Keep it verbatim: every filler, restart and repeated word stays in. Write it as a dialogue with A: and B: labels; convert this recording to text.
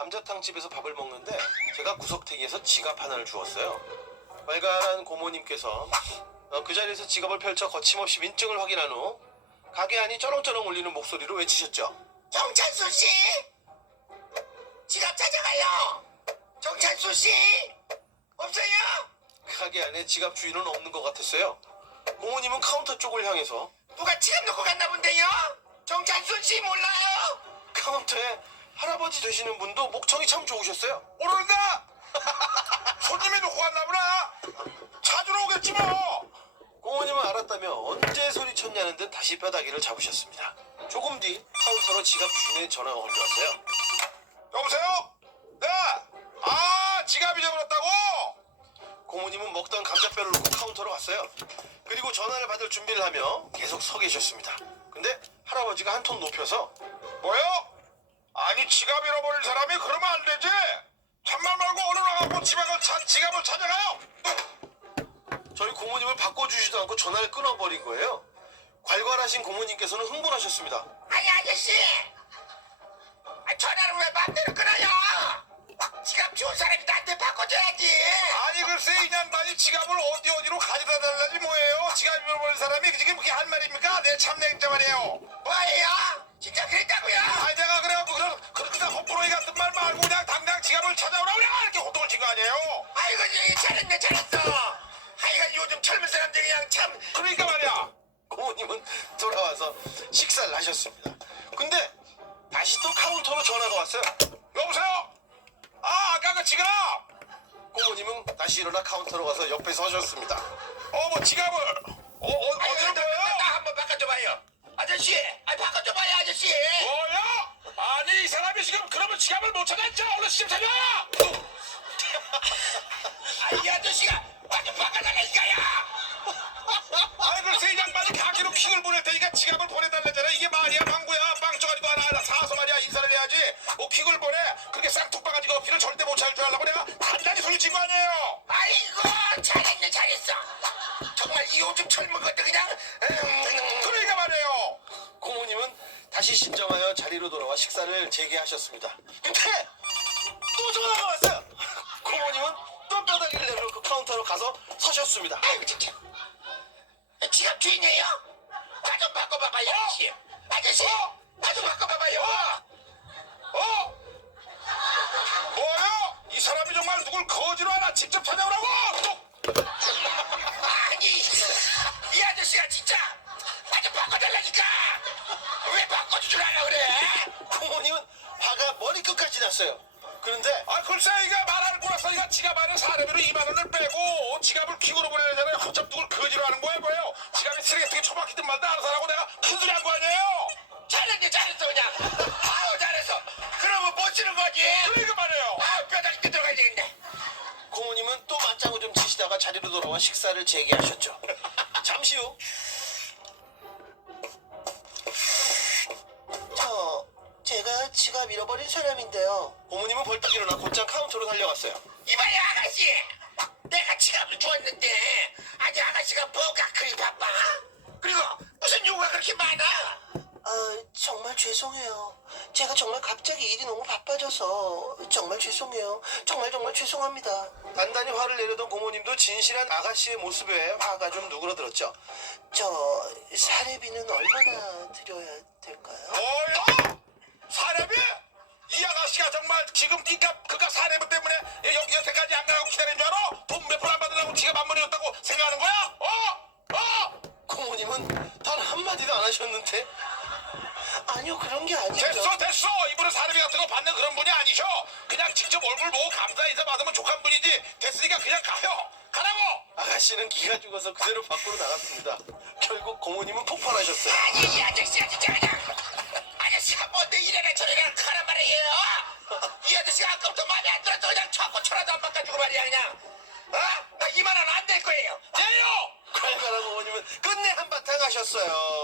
A: 감자탕집에서 밥을 먹는데 제가 구석탱이에서 지갑 하나를 주었어요. 말갈한 고모님께서 어, 그 자리에서 지갑을 펼쳐 거침없이 민증을 확인한 후 가게 안이 쩌렁쩌렁 울리는 목소리로 외치셨죠.
B: 정찬수 씨, 지갑 찾아가요. 정찬수 씨, 없어요?
A: 가게 안에 지갑 주인은 없는 것 같았어요. 고모님은 카운터 쪽을 향해서
B: 누가 지갑 놓고 갔나 본데요? 정찬수 씨 몰라요?
A: 카운터에 할아버지 되시는 분도 목청이 참 좋으셨어요.
C: 모른다. 손님이 놓고 왔나 보나. 찾으러 오겠지 뭐.
A: 고모님은 알았다며 언제 소리쳤냐는 듯 다시 뼈다귀를 잡으셨습니다. 조금 뒤 카운터로 지갑 주인의 전화가 걸려왔어요.
C: 여보세요? 네. 아, 지갑 잊어버렸다고?
A: 고모님은 먹던 감자뼈를 놓고 카운터로 갔어요. 그리고 전화를 받을 준비를 하며 계속 서 계셨습니다. 근데 할아버지가 한 톤 높여서
C: 뭐요? 아니, 지갑 잃어버린 사람이 그러면 안 되지. 참말 말고 얼른 와갖고 집에 가 찬 지갑을 찾아가요.
A: 저희 고모님을 바꿔주지도 않고 전화를 끊어버린 거예요. 괄괄하신 고모님께서는 흥분하셨습니다.
B: 아니 아저씨, 아, 전화를 왜 맘대로 끊어요? 지갑 주운 사람이 나한테 바꿔줘야지.
C: 아니, 글쎄, 이 양반이 지갑을 어디 어디로 가져다 달라지 뭐예요? 지갑 잃어버린 사람이 지금 그게 할 말입니까? 내 참 냉정하네요.
B: 뭐예요? 진짜 그랬다고요?
C: 아니, 내가 그래갖고 그런 그렇게 헛부러기 같은 말 말고 그냥 당장 지갑을 찾아오라고 그냥 이렇게 호통을 친 거 아니에요?
B: 아이고 잘했네 잘했어. 하여간 요즘 젊은 사람들이 그냥 참.
C: 그러니까 말이야.
A: 고모님은 돌아와서 식사를 하셨습니다. 근데 다시 또 카운터로 전화가 왔어요.
C: 여보세요? 아, 아까 그 지갑.
A: 고모님은 다시 일어나 카운터로 가서 옆에 서셨습니다.
C: 어, 뭐 지갑을 어, 어
B: 아이고,
C: 어디로
B: 나,
C: 보여?
B: 나, 나 한번 바꿔줘봐요. 아저씨, 아 바꿔줘봐요 아저씨.
C: 뭐야? 아니, 이 사람이 지금 그러면 지갑을 못 찾았죠? 얼른 시집 찾아.
B: 아이 아저씨가 완전 바꿔달라니까요.
C: 아니, 글쎄, 이 양반이 가기로 킥을 보낼 테니까 지갑을 보내달라잖아. 이게 말이야, 망구야. 빵쪄가지고 하나 하나 사서 말이야 인사를 해야지. 뭐 킥을 보내. 그렇게 쌍툭바가지고 어필을 절대 못 찾을 줄 알라고 내가 단단히 소리친 거 아니에요.
B: 아이고 잘했네 잘했어. 정말 이 요즘 젊은 것들 그냥. 음,
C: 그러니까 말이에요.
A: 고모님은 다시 신정하여 자리로 돌아와 식사를 재개하셨습니다. 근데 또 전화가 왔어요. 고모님은 또 뼈다귀를 내려놓고 카운터로 가서 서셨습니다.
B: 아이고 진짜. 지갑 주인이에요? 나 좀 바꿔봐봐요 아저씨. 아저씨, 나 좀 바꿔봐봐요.
C: 어? 뭐요? 이 사람이 정말 누굴 거지로 하나 직접 찾아오라고? 또.
B: 아니 이 아저씨가 진짜 나 좀 바꿔달라니까. 왜 바꿔주질 않아 그래?
A: 고모님은 화가 머리끝까지 났어요. 그런데
C: 아, 글쎄, 이거 말할 거라서 이거 지갑 안에 사례비로 이만 원을 빼고 지갑을 킥으로 보내잖아요. 허접 누굴 거지로 하는 거야 뭐예요? 지갑이 쓰레기통에 처박히든 말든 알아서 하라고 내가 큰소리 한 거 아니에요?
B: 잘했네 잘했어 그냥. 아우 잘했어. 그러면 못 치는 거지.
C: 그러니까 말이에요.
B: 아우 뼈다귀 뜯어가야 되겠네.
A: 고모님은 또 맞장구 좀 치시다가 자리로 돌아와 식사를 재개하셨죠. 잠시 후 저 제가 지갑 잃어버린 사람인데요. 고모님은 벌떡 일어나 곧장 카운터로 달려갔어요.
B: 이봐요 아가씨, 내가 지갑을 주었는데 아니 아가씨가 뭐가 그리 바빠? 그리고 무슨 요구가 그렇게 많아?
D: 아, 정말 죄송해요. 제가 정말 갑자기 일이 너무 바빠져서 정말 죄송해요. 정말 정말 죄송합니다.
A: 단단히 화를 내려던 고모님도 진실한 아가씨의 모습에 화가 좀 누그러들었죠.
D: 저 사례비는 얼마나 드려야 될까요?
C: 뭐요? 사례비? 이 아가씨가 정말 지금 니값 그가 사례비 때문에 여기 여태까지 안 가고 기다린 줄 알아? 돈 몇 푼 안 받으려고 지갑 안 버렸다고 생각하는 거야? 어? 어?
A: 고모님은 단 한마디도 안 하셨는데
D: 아니요, 그런 게 아니죠.
C: 됐어 됐어. 이분은 사례비 같은 거 받는 그런 분이 아니셔. 그냥 직접 얼굴 보고 감사 인사 받으면 족한 분이지. 됐으니까 그냥 가요. 가라고.
A: 아가씨는 기가 죽어서 그대로 밖으로 나갔습니다. 결국 고모님은 폭발하셨어요.
B: 아니 이 아저씨가 진짜 그냥. 아저씨가 뭔데 이래라 저래라 하란 말이에요? 이 아저씨가 아까부터 마음에 안 들어서 그냥 자꾸 천하도 안 바꿔주고 말이야 그냥. 어? 나 이만 원 안 될 거예요.
C: 내요.
A: 괄괄한 고모님은 끝내 한바탕 하셨어요.